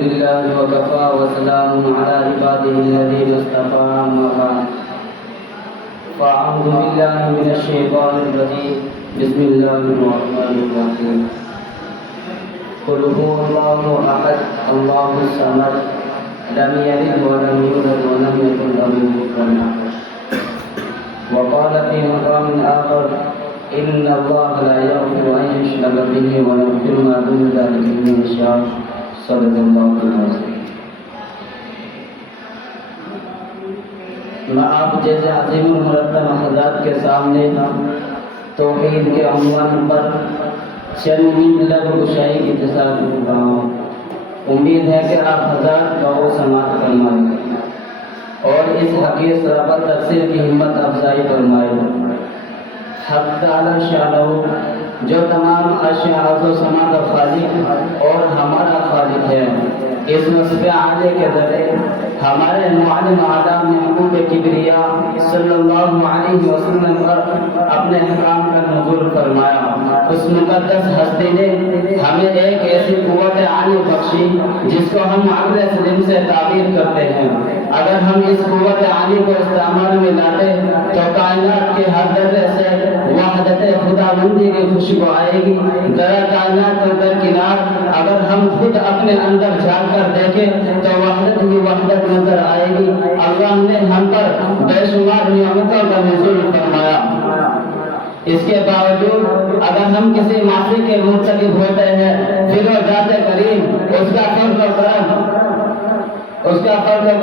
لله وكفى وسلام على عباده الذين اصطفى أما بعد فأعوذ بالله من الشيطان الرجيم بسم الله الرحمن الرحيم قل هو الله أحد الله الصمد لم يلد ولم يولد ولم يكن له كفوا أحد وقال في مقام آخر إن الله لا يغفر أن يشرك به ويغفر ما دون ذلك لمن يشاء صدق الله العظيم. میں آپ جیسے عظیم المرتبہ حضرات کے سامنے توحید کے عنوان پر چند لب گشائی کی تصاویر کر رہا ہوں. امید ہے کہ آپ حضرات کا وہ سماعت فرمائیں اور اس حقیقت پر تفسیر کی ہمت افزائی فرمائے. حق تعالی شانہ جو تمام اشیاء و سما کا خالق اور ہمارا خالق ہے، اس وصف عالی کے ذریعے ہمارے معلم اعلیٰ محبوب کبریا صلی اللہ علیہ وسلم پر اپنے احکام کا نزول فرمایا. اس مقدس ہستی نے ہمیں ایک ایسی قوت عالی بخشی جس کو ہم عقل سلیم سے تعبیر کرتے ہیں. اگر ہم اس قوت عالی کو استعمال میں لاتے تو کائنات کے ہر ذرے سے وحدت خدا بندی کی خوشبو آئے گی. ذرا کائنات کو درکنار اگر ہم خود اپنے اندر جھانک کر دیکھیں تو وحدت ہی وحدت نظر آئے گی. اللہ نے ہم پر بے شمار نعمتوں کا نزول فرمایا. اس کے باوجود اگر ہم کسی معصیت کے مرتکب ہوتے ہیں پھر وہ ذات کریم اس کا فضل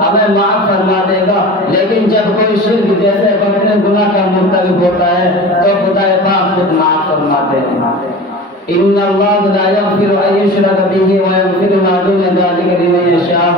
ہمیں معاف فرما دے گا. لیکن جب کوئی شرک جیسے بڑے گناہ کا مرتکب ہوتا ہے تو خدا پاک خود معاف فرماتے ہیں. ان اللہ لا یغفر ان یشرک به ویغفر ما دون ذلک لمن یشاء.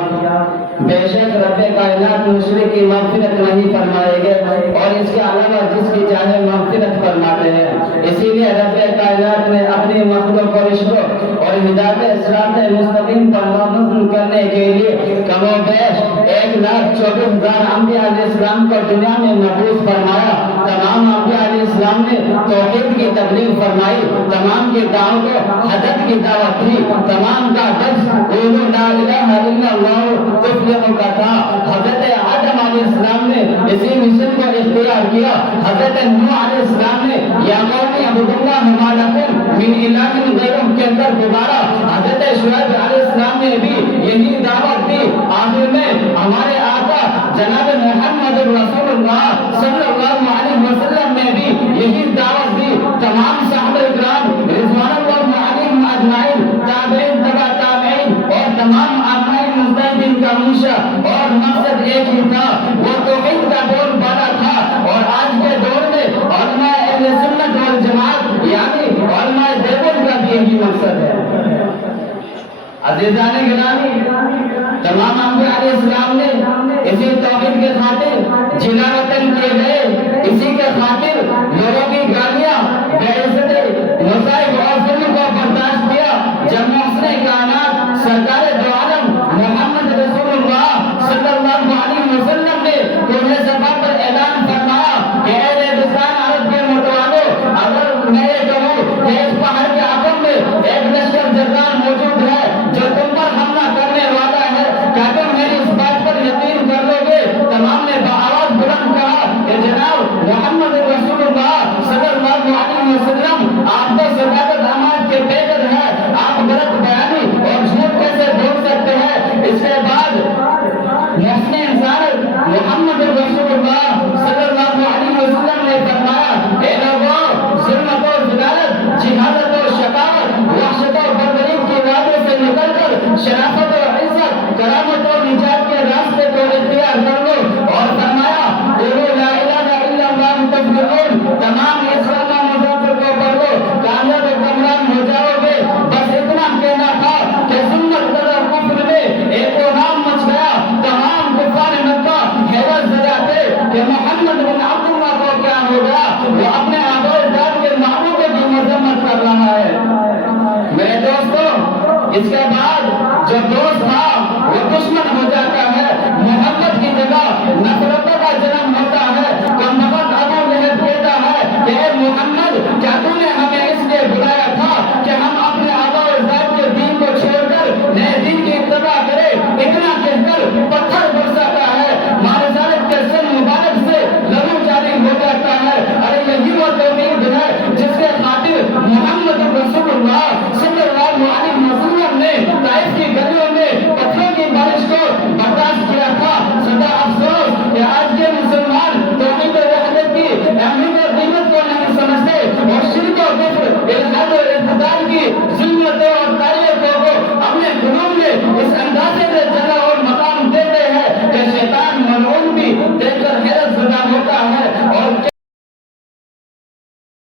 بے شک رب کائنات مشرک کی مغفرت نہیں فرمائے گے اور اس کے علاوہ جس کی چاہے مغفرت فرماتے ہیں. اسی لیے رب کائنات نے اپنی مخلوق کو رشتوں اور ہدایت صراط مستقیم پر مبعوث کرنے کے لیے کم و بیش 1,24,000 انبیاء علیہ السلام کو دنیا میں مبعوث فرمایا. تمام انبیاء علیہ السلام نے توحید کی تبلیغ فرمائی، تمام کی دعوت کو حضرت کی دعوت دی، تمام کا درس قولوا لا الہ الا اللہ تفلحوا کا تھا. حضرت آدم علیہ السلام نے اسی مشن کو اختیار کیا. حضرت نوح علیہ السلام نے یا قوم اعبدوا اللہ ما لکم من الہ غیرہ کے اندر دوبارہ حضرت شعیب علیہ السلام نے بھی یہی دعوت دی. آخر میں ہمارے آقا جناب محمد رسول اللہ صلی اللہ علیہ وسلم نے بھی یہی دعوت دی. تمام صحابہ کرام رضوان اللہ علیہم اجمعین، تابعین تبع تابعین اور تمام آقائے مجتہدین کا منشا اور مقصد ایک ہی تھا، وہ توحید کا بول بالا تھا. اور آج کے دور میں علماء اہل سنت والجماعت یعنی علماء دیوبند کا بھی یہی مقصد ہے. عزیزان گرامی، تمام انبیاء علیہ السلام نے اسی توحید کے خاطر جلا وطن کیے گئے، اسی کے خاطر لوگوں کی گالیاں، بے عزتی، مصائب اور ظلم کو برداشت کیا. جب محسن کائنات سرکار دو عالم محمد رسول اللہ صلی اللہ علیہ وسلم نے کوہ صفا پر اعلان فرمایا کہ اے ریگستان عرب کے متوالو، اگر میں یہ کہوں کہ اس پہاڑ کے عقب میں ایک لشکر جرار موجود ہے جو تم پر حملہ کرنے والا ہے، کیا تم میری اس بات پر یقین کر لو گے؟ تمام نے بآواز بلند کہا کہ جناب محمد رسول اللہ صلی اللہ علیہ وسلم آپ تو صداقت امانت کے پیکر ہیں، آپ غلط بیانی اور جھوٹ کیسے بول سکتے ہیں؟ اس کے بعد محسن انسان محمد رسول اللہ صلی اللہ علیہ وسلم نے فرمایا اے لوگوں، ظلمت و ذلت، جہالت و شقاوت، وحشت و بربری کی راتوں سے نکل کر شرافت و عزت، کرامت و نجات کے راستے کو اختیار کر لو. اور فرمایا قولوا لا الہ الا اللہ تفلحون. تمام اسلام مظفر کو پڑھ لو، کامیاب و کامران ہو جاؤ گے. بس اتنا کہنا تھا کہ سنت اور کفر میں ایک نام مچ گیا. تمام کفار مکہ حیرت زدہ تھے کہ محمد بن عبداللہ کو کیا ہو گیا، وہ اپنے آباء اجداد کے محبوب کی مذمت کر رہا ہے. میرے دوستو، اس کے بعد